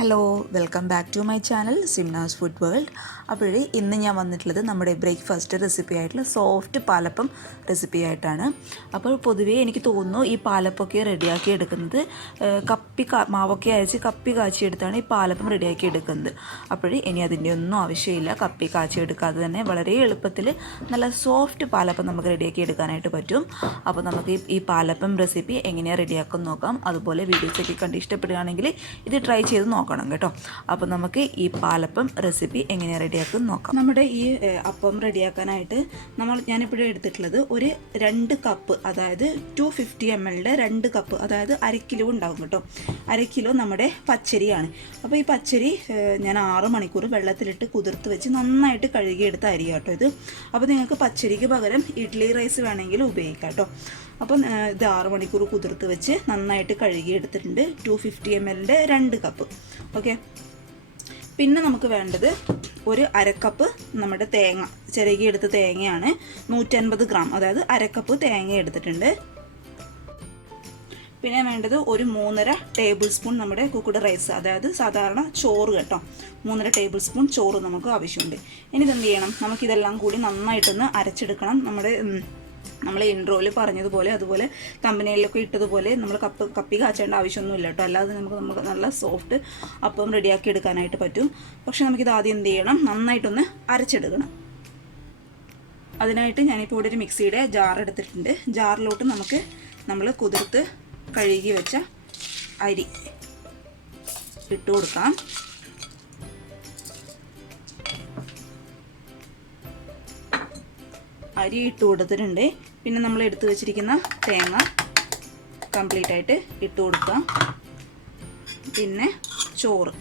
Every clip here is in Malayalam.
Hello welcome back to my channel Simnas food world. അപ്പോഴേ ഇന്ന് ഞാൻ വന്നിട്ടുള്ളത് നമ്മുടെ ബ്രേക്ക്ഫാസ്റ്റ് റെസിപ്പി ആയിട്ടുള്ള സോഫ്റ്റ് പാലപ്പം റെസിപ്പി ആയിട്ടാണ്. അപ്പോൾ പൊതുവേ എനിക്ക് തോന്നുന്നു ഈ പാലപ്പമൊക്കെ റെഡിയാക്കി എടുക്കുന്നത് മാവൊക്കെ അരച്ച് കപ്പി കാച്ചിയെടുത്താണ് ഈ പാലപ്പം റെഡിയാക്കി എടുക്കുന്നത്. അപ്പോഴേ ഇനി അതിൻ്റെ ഒന്നും ആവശ്യമില്ല. കപ്പി കാച്ചിയെടുക്കാതെ തന്നെ വളരെ എളുപ്പത്തിൽ നല്ല സോഫ്റ്റ് പാലപ്പം നമുക്ക് റെഡിയാക്കി എടുക്കാനായിട്ട് പറ്റും. അപ്പോൾ നമുക്ക് ഈ പാലപ്പം റെസിപ്പി എങ്ങനെയാണ് റെഡിയാക്കാൻ നോക്കാം. അതുപോലെ വീഡിയോസൊക്കെ കണ്ട് ഇഷ്ടപ്പെടുകയാണെങ്കിൽ ഇത് ട്രൈ ചെയ്ത് നോക്കണം കേട്ടോ. അപ്പോൾ നമുക്ക് ഈ പാലപ്പം റെസിപ്പി എങ്ങനെയാണ് റെഡിയാക്കും നോക്കാം. നമ്മുടെ ഈ അപ്പം റെഡിയാക്കാനായിട്ട് ഞാനിപ്പോഴും എടുത്തിട്ടുള്ളത് ഒരു 2 കപ്പ്, അതായത് 250 ml 2 കപ്പ്, അതായത് 1/2 കിലോ ഉണ്ടാകും കേട്ടോ. 1/2 കിലോ നമ്മുടെ പച്ചരിയാണ്. അപ്പോൾ ഈ പച്ചരി ഞാൻ 6 മണിക്കൂർ വെള്ളത്തിലിട്ട് കുതിർത്ത് വെച്ച് നന്നായിട്ട് കഴുകിയെടുത്ത അരി കേട്ടോ ഇത്. അപ്പോൾ നിങ്ങൾക്ക് പച്ചരിക്ക് പകരം ഇഡ്ഡലി റൈസ് വേണമെങ്കിൽ ഉപയോഗിക്കാം കേട്ടോ. അപ്പം ഇത് 6 മണിക്കൂർ കുതിർത്ത് വെച്ച് നന്നായിട്ട് കഴുകി എടുത്തിട്ടുണ്ട്. 250 ml 2 കപ്പ്. ഓക്കെ, പിന്നെ നമുക്ക് വേണ്ടത് ഒരു 1/2 കപ്പ് നമ്മുടെ തേങ്ങ, ചിരകിയെടുത്ത തേങ്ങയാണ്. 150 ഗ്രാം, അതായത് 1/2 കപ്പ് തേങ്ങ എടുത്തിട്ടുണ്ട്. പിന്നെ വേണ്ടത് ഒരു 3.5 ടേബിൾ സ്പൂൺ നമ്മുടെ കുക്ക്ഡ് റൈസ്, അതായത് സാധാരണ ചോറ് കേട്ടോ. 3.5 ടേബിൾ സ്പൂൺ ചോറ് നമുക്ക് ആവശ്യമുണ്ട്. ഇനി ഇതെന്ത് ചെയ്യണം, നമുക്കിതെല്ലാം കൂടി നന്നായിട്ടൊന്ന് അരച്ചെടുക്കണം. നമ്മൾ ഇൻട്രോയിൽ പറഞ്ഞതുപോലെ, അതുപോലെ തമ്പനയിലൊക്കെ ഇട്ടതുപോലെ നമ്മൾ കപ്പി കാച്ചേണ്ട ആവശ്യമൊന്നുമില്ല കേട്ടോ. അല്ലാതെ നമുക്ക് നല്ല സോഫ്റ്റ് അപ്പം റെഡിയാക്കി എടുക്കാനായിട്ട് പറ്റും. പക്ഷെ നമുക്കിത് ആദ്യം എന്ത് ചെയ്യണം, നന്നായിട്ടൊന്ന് അരച്ചെടുക്കണം. അതിനായിട്ട് ഞാനിപ്പോൾ ഇവിടെ ഒരു മിക്സിയുടെ ജാർ എടുത്തിട്ടുണ്ട്. ജാറിലോട്ട് നമ്മൾ കുതിർത്ത് കഴുകി വെച്ച അരി ഇട്ട് കൊടുക്കാം. അരി ഇട്ട് കൊടുത്തിട്ടുണ്ട്. പിന്നെ നമ്മൾ എടുത്തു വെച്ചിരിക്കുന്ന തേങ്ങ കംപ്ലീറ്റ് ആയിട്ട് ഇട്ട് കൊടുക്കാം. പിന്നെ ചോറ്,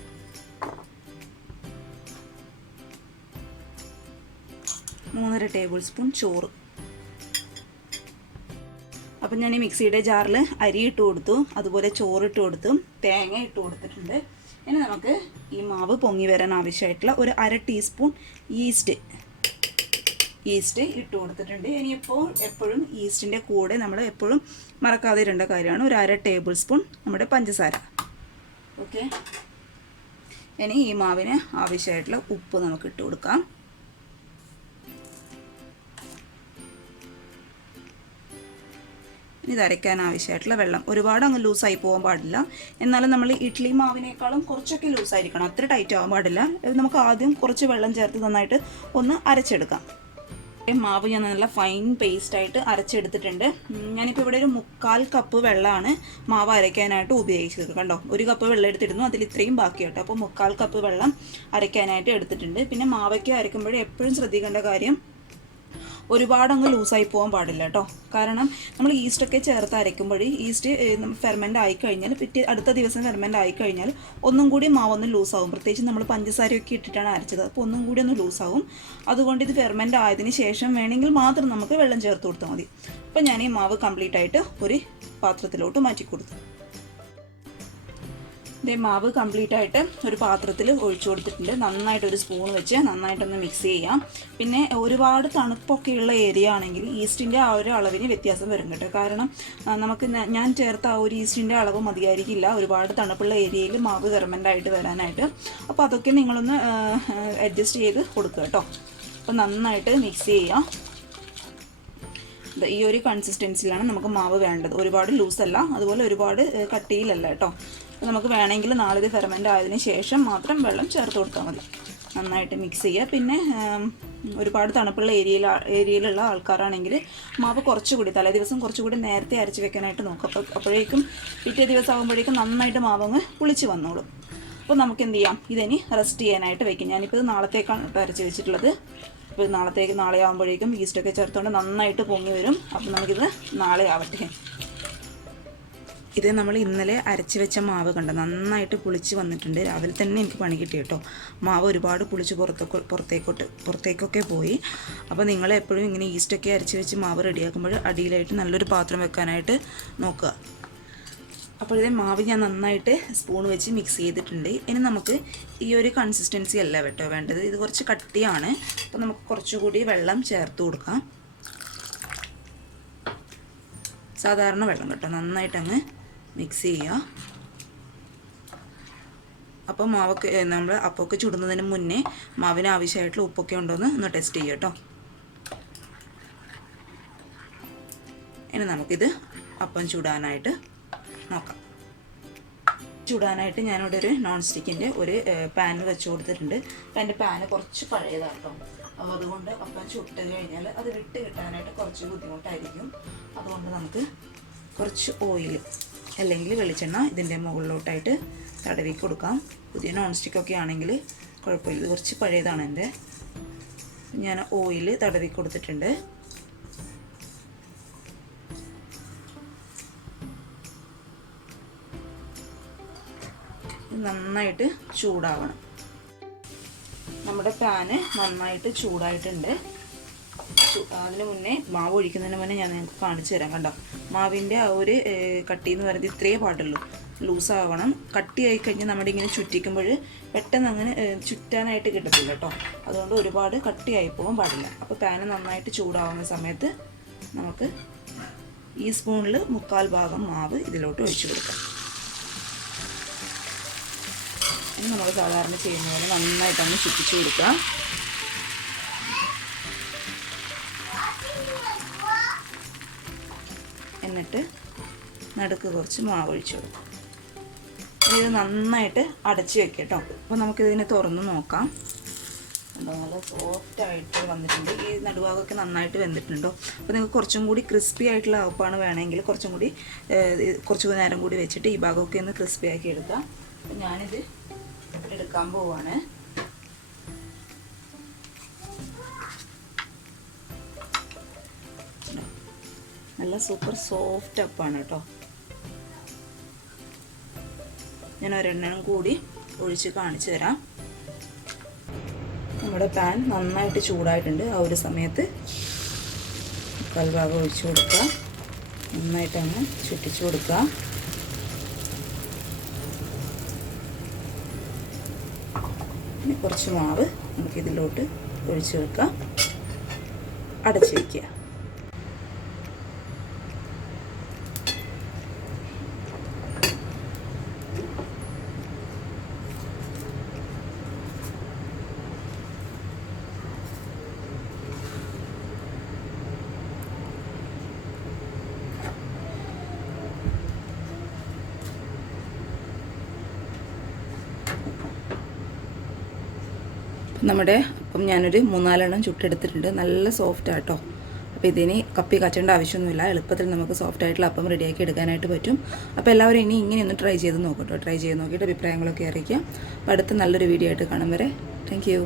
മൂന്നര ടേബിൾ സ്പൂൺ ചോറ്. അപ്പം ഞാൻ ഈ മിക്സിയുടെ ജാറിൽ അരി ഇട്ട് കൊടുത്തു, അതുപോലെ ചോറ് ഇട്ട് കൊടുത്തു, തേങ്ങ ഇട്ട് കൊടുത്തിട്ടുണ്ട്. ഇനി നമുക്ക് ഈ മാവ് പൊങ്ങി വരാൻ ആവശ്യമായിട്ടുള്ള ഒരു 1/2 ടീസ്പൂൺ ഈസ്റ്റ് ഇട്ട് കൊടുത്തിട്ടുണ്ട്. ഇനി എപ്പോഴും ഈസ്റ്റിൻ്റെ കൂടെ നമ്മൾ എപ്പോഴും മറക്കാതെ ഇടേണ്ട കാര്യമാണ് ഒരു 1/2 ടേബിൾ സ്പൂൺ നമ്മുടെ പഞ്ചസാര. ഓക്കെ, ഇനി ഈ മാവിന് ആവശ്യമായിട്ടുള്ള ഉപ്പ് നമുക്ക് ഇട്ട് കൊടുക്കാം. ഇത് അരയ്ക്കാൻ ആവശ്യമായിട്ടുള്ള വെള്ളം, ഒരുപാട് അങ്ങ് ലൂസായി പോകാൻ പാടില്ല. എന്നാലും നമ്മൾ ഇഡ്ഡലി മാവിനേക്കാളും കുറച്ചൊക്കെ ലൂസായിരിക്കണം, അത്ര ടൈറ്റ് ആവാൻ പാടില്ല. നമുക്ക് ആദ്യം കുറച്ച് വെള്ളം ചേർത്ത് നന്നായിട്ട് ഒന്ന് അരച്ചെടുക്കാം. മാവ് ഞാൻ നല്ല ഫൈൻ പേസ്റ്റായിട്ട് അരച്ചെടുത്തിട്ടുണ്ട്. ഞാനിപ്പോൾ ഇവിടെ ഒരു 3/4 കപ്പ് വെള്ളമാണ് മാവ് അരയ്ക്കാനായിട്ട് ഉപയോഗിച്ചത്. കണ്ടോ, 1 കപ്പ് വെള്ളം എടുത്തിരുന്നു, അതിൽ ഇത്രയും ബാക്കി കേട്ടോ. അപ്പോൾ 3/4 കപ്പ് വെള്ളം അരയ്ക്കാനായിട്ട് എടുത്തിട്ടുണ്ട്. പിന്നെ മാവയ്ക്ക് അരയ്ക്കുമ്പോഴേ എപ്പോഴും ശ്രദ്ധിക്കേണ്ട കാര്യം, ഒരുപാട് അങ്ങ് ലൂസായി പോകാൻ പാടില്ല കേട്ടോ. കാരണം നമ്മൾ ഈസ്റ്റൊക്കെ ചേർത്ത് അരയ്ക്കുമ്പോൾ ഈസ്റ്റ് ഫെർമെൻ്റ് ആയിക്കഴിഞ്ഞാൽ അടുത്ത ദിവസം ഫെർമെൻ്റ് ആയിക്കഴിഞ്ഞാൽ ഒന്നും കൂടി മാവൊന്ന് ലൂസാവും. പ്രത്യേകിച്ച് നമ്മൾ പഞ്ചസാരയൊക്കെ ഇട്ടിട്ടാണ് അരച്ചത്, അപ്പോൾ ഒന്നും കൂടി ഒന്ന് ലൂസാവും. അതുകൊണ്ട് ഇത് ഫെർമെൻ്റ് ആയതിന് ശേഷം വേണമെങ്കിൽ മാത്രം നമുക്ക് വെള്ളം ചേർത്ത് കൊടുത്താൽ മതി. അപ്പോൾ ഞാൻ ഈ മാവ് കംപ്ലീറ്റ് ആയിട്ട് ഒരു പാത്രത്തിലോട്ട് മാറ്റി കൊടുത്തു. ഇതേ മാവ് കംപ്ലീറ്റ് ആയിട്ട് ഒരു പാത്രത്തിൽ ഒഴിച്ചു കൊടുത്തിട്ടുണ്ട്. നന്നായിട്ടൊരു സ്പൂൺ വെച്ച് നന്നായിട്ടൊന്ന് മിക്സ് ചെയ്യാം. പിന്നെ ഒരുപാട് തണുപ്പൊക്കെയുള്ള ഏരിയ ആണെങ്കിൽ ഈസ്റ്റിൻ്റെ ആ ഒരു അളവിന് വ്യത്യാസം വരും കേട്ടോ. കാരണം ഞാൻ ചേർത്ത ആ ഒരു ഈസ്റ്റിൻ്റെ അളവ് മതിയായിരിക്കില്ല ഒരുപാട് തണുപ്പുള്ള ഏരിയയിൽ മാവ് ഫെർമെൻ്റായിട്ട് വരാനായിട്ട്. അപ്പോൾ അതൊക്കെ നിങ്ങളൊന്ന് അഡ്ജസ്റ്റ് ചെയ്ത് കൊടുക്കുക കേട്ടോ. അപ്പോൾ നന്നായിട്ട് മിക്സ് ചെയ്യാം. ഈ ഒരു കൺസിസ്റ്റൻസിലാണ് നമുക്ക് മാവ് വേണ്ടത്. ഒരുപാട് ലൂസല്ല, അതുപോലെ ഒരുപാട് കട്ടിയിലല്ല കേട്ടോ. നമുക്ക് വേണമെങ്കിൽ നാളെ ഇത് ഫെർമെൻ്റ് ആയതിനു ശേഷം മാത്രം വെള്ളം ചേർത്ത് കൊടുത്താൽ മതി. നന്നായിട്ട് മിക്സ് ചെയ്യുക. പിന്നെ ഒരുപാട് തണുപ്പുള്ള ഏരിയയിലുള്ള ആൾക്കാരാണെങ്കിൽ മാവ് കുറച്ചുകൂടി തലേ ദിവസം കുറച്ചുകൂടി നേരത്തെ അരച്ച് വെക്കാനായിട്ട് നോക്കുക. അപ്പോഴേക്കും പിറ്റേ ദിവസം ആകുമ്പോഴേക്കും നന്നായിട്ട് മാവങ്ങ് പുളിച്ച് വന്നോളും. അപ്പോൾ നമുക്ക് എന്ത് ചെയ്യാം, ഇതിനി റെസ്റ്റ് ചെയ്യാനായിട്ട് വയ്ക്കും. ഞാനിപ്പോൾ ഇത് നാളത്തേക്കാണ് അരച്ച് വെച്ചിട്ടുള്ളത്. അപ്പോൾ നാളെ ആകുമ്പോഴേക്കും ഈസ്റ്റൊക്കെ ചേർത്തുകൊണ്ട് നന്നായിട്ട് പൊങ്ങി വരും. അപ്പോൾ നമുക്കിത് നാളെ ആവട്ടെ. ഇത് നമ്മൾ ഇന്നലെ അരച്ച് വെച്ച മാവ് കണ്ടോ, നന്നായിട്ട് പുളിച്ച് വന്നിട്ടുണ്ട്. രാവിലെ തന്നെ എനിക്ക് പണി കിട്ടി കേട്ടോ. മാവ് ഒരുപാട് പുളിച്ച് പുറത്തേക്കൊക്കെ പോയി. അപ്പോൾ നിങ്ങൾ എപ്പോഴും ഇങ്ങനെ ഈസ്റ്റൊക്കെ അരച്ച് വെച്ച് മാവ് റെഡിയാക്കുമ്പോൾ അടിയിലായിട്ട് നല്ലൊരു പാത്രം വെക്കാനായിട്ട് നോക്കുക. അപ്പോൾ ഇതേ മാവ് ഞാൻ നന്നായിട്ട് സ്പൂൺ വെച്ച് മിക്സ് ചെയ്തിട്ടുണ്ട്. ഇനി നമുക്ക് ഈ ഒരു കൺസിസ്റ്റൻസി അല്ല കേട്ടോ വേണ്ടത്, ഇത് കുറച്ച് കട്ടിയാണ്. അപ്പോൾ നമുക്ക് കുറച്ചുകൂടി വെള്ളം ചേർത്ത് കൊടുക്കാം. സാധാരണ വെള്ളം കേട്ടോ. നന്നായിട്ടങ്ങ് മിക്സ് ചെയ്യുക. അപ്പോൾ മാവൊക്കെ നമ്മൾ അപ്പമൊക്കെ ചുടുന്നതിന് മുന്നേ മാവിന് ആവശ്യമായിട്ടുള്ള ഉപ്പൊക്കെ ഉണ്ടോ എന്ന് ഒന്ന് ടെസ്റ്റ് ചെയ്യാം കേട്ടോ. ഇനി നമുക്കിത് അപ്പം ചുടാനായിട്ട് നോക്കാം. ചുടാനായിട്ട് ഞാനിവിടെ ഒരു നോൺ സ്റ്റിക്കിൻ്റെ ഒരു പാൻ വെച്ച് കൊടുത്തിട്ടുണ്ട്. അപ്പം എൻ്റെ പാന് കുറച്ച് പഴയതാണ് കേട്ടോ. അപ്പോൾ അതുകൊണ്ട് അപ്പം ചുട്ട് കഴിഞ്ഞാൽ അത് വിട്ട് കിട്ടാനായിട്ട് കുറച്ച് ബുദ്ധിമുട്ടായിരിക്കും. അതുകൊണ്ട് നമുക്ക് കുറച്ച് ഓയിൽ അല്ലെങ്കിൽ വെളിച്ചെണ്ണ ഇതിൻ്റെ മുകളിലോട്ടായിട്ട് തടവി കൊടുക്കാം. പുതിയ നോൺ സ്റ്റിക്കൊക്കെ ആണെങ്കിൽ കുഴപ്പമില്ല. ഇത് കുറച്ച് പഴയതാണ് എൻ്റെ. ഞാൻ ഓയിൽ തടവി കൊടുത്തിട്ടുണ്ട്. നന്നായിട്ട് ചൂടാവണം. നമ്മുടെ പാന് നന്നായിട്ട് ചൂടായിട്ടുണ്ട്. അതിന് മുന്നേ മാവ് ഒഴിക്കുന്നതിന് മുന്നേ ഞാൻ നിങ്ങൾക്ക് കാണിച്ചു തരാം. കണ്ടോ, മാവിൻ്റെ ആ ഒരു കട്ടി എന്ന് പറയുന്നത് ഇത്രയേ പാടുള്ളൂ. ലൂസാവണം. കട്ടിയായി കഴിഞ്ഞ് നമ്മുടെ ഇങ്ങനെ ചുറ്റിക്കുമ്പോൾ പെട്ടെന്ന് അങ്ങനെ ചുറ്റാനായിട്ട് കിട്ടത്തില്ല കേട്ടോ. അതുകൊണ്ട് ഒരുപാട് കട്ടിയായി പോകാൻ പാടില്ല. അപ്പോൾ പാന് നന്നായിട്ട് ചൂടാവുന്ന സമയത്ത് നമുക്ക് ഈ സ്പൂണിൽ 3/4 ഭാഗം മാവ് ഇതിലോട്ട് ഒഴിച്ചു കൊടുക്കാം. ഇനി നമ്മൾ സാധാരണ ചെയ്യുന്ന പോലെ നന്നായിട്ടൊന്ന് ചുറ്റിച്ചു കൊടുക്കാം. എന്നിട്ട് നടുക്ക് കുറച്ച് മാവ് ഒഴിച്ചു കൊടുക്കാം. ഇത് നന്നായിട്ട് അടച്ച് വെക്കാം കേട്ടോ. അപ്പോൾ നമുക്കിതിനെ തുറന്ന് നോക്കാം. നല്ല സോഫ്റ്റായിട്ട് വന്നിട്ടുണ്ട്. ഈ നടുഭാഗമൊക്കെ നന്നായിട്ട് വെന്തിട്ടുണ്ടോ. അപ്പോൾ നിങ്ങൾക്ക് കുറച്ചും കൂടി ക്രിസ്പി ആയിട്ടുള്ള അപ്പമാണ് വേണമെങ്കിൽ കുറച്ച് നേരം കൂടി വെച്ചിട്ട് ഈ ഭാഗമൊക്കെ ഒന്ന് ക്രിസ്പി ആക്കി എടുക്കാം. അപ്പോൾ ഞാനിത് എടുക്കാൻ പോവാണ്. നല്ല സൂപ്പർ സോഫ്റ്റ് അപ്പാണ് കേട്ടോ. ഞാൻ ഒരെണ്ണം കൂടി ഒഴിച്ച് കാണിച്ചു തരാം. നമ്മുടെ പാൻ നന്നായിട്ട് ചൂടായിട്ടുണ്ട്. ആ ഒരു സമയത്ത് 3/4 ഭാഗം ഒഴിച്ചു കൊടുക്കുക. നന്നായിട്ടങ്ങ് ചുറ്റിച്ചു കൊടുക്കുക. ഇനി കുറച്ച് മാവ് നമുക്കിതിലോട്ട് ഒഴിച്ചു വെക്കാം. അടച്ചു വയ്ക്കുക. നമ്മുടെ അപ്പം ഞാനൊരു 3-4 എണ്ണം ചുട്ടെടുത്തിട്ടുണ്ട്. നല്ല സോഫ്റ്റ് ആട്ടോ. അപ്പോൾ ഇതിന് കപ്പി കാച്ചേണ്ട ആവശ്യമൊന്നുമില്ല. എളുപ്പത്തിൽ നമുക്ക് സോഫ്റ്റ് ആയിട്ടുള്ള അപ്പം റെഡിയാക്കി എടുക്കാനായിട്ട് പറ്റും. അപ്പോൾ എല്ലാവരും ഇനി ഇങ്ങനെ ഒന്ന് ട്രൈ ചെയ്ത് നോക്കട്ടോ. ട്രൈ ചെയ്ത് നോക്കിയിട്ട് അഭിപ്രായങ്ങളൊക്കെ അറിയിക്കാം. അപ്പോൾ അടുത്ത നല്ലൊരു വീഡിയോ ആയിട്ട് കാണും വരെ. Thank you.